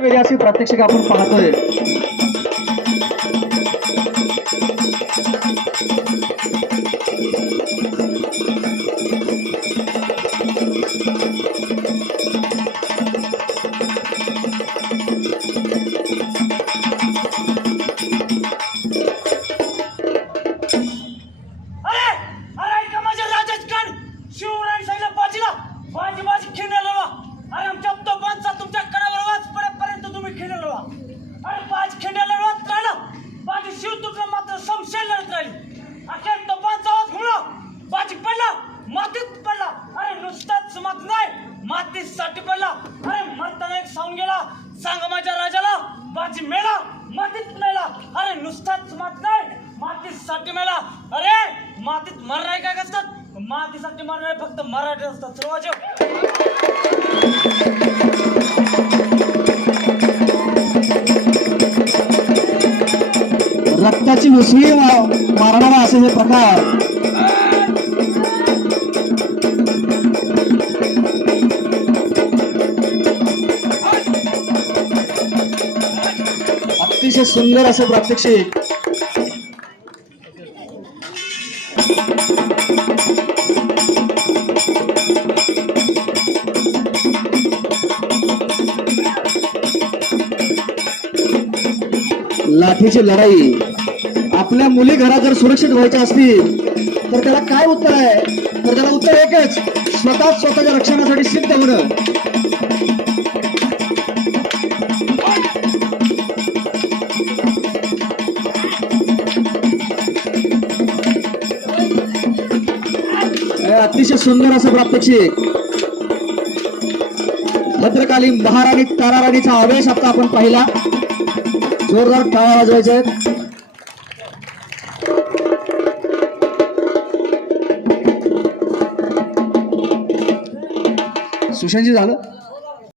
वेगळी अशी प्रात्यक्षिक आपण पाहतोय. शिवराय साईला बाजीला बाजी बाजी खेळलेला वा अरे आमच्या मातीसाठी पडला. अरे मरताना एक सांगून गेला. सांगा माझ्या राजाला बाजी मेला मातीत मेला. अरे नुसताच मात नाही मातीसाठी मेला. अरे मातीत मरणारे काय असतात मातीसाठी मरणारे फक्त मराठी असतात. सर्वाचे रक्ताची उसळी मारणारा असे हे प्रकार. अतिशय सुंदर असं प्रात्यक्षिक. लाठीची लढाई. आपल्या मुली घरात जर सुरक्षित व्हायच्या असतील तर त्याला काय उत्तर आहे? तर त्याला उत्तर एकच स्वतः स्वतःच्या रक्षणासाठी सिद्ध होणं. अतिशय सुंदर असं प्रात्यक्षिक. भद्रकालीन महाराणी ताराराणीचा आवेश आता आपण पाहिला. जोरदार टाळा वाजवायचे सुशांतजी झालं?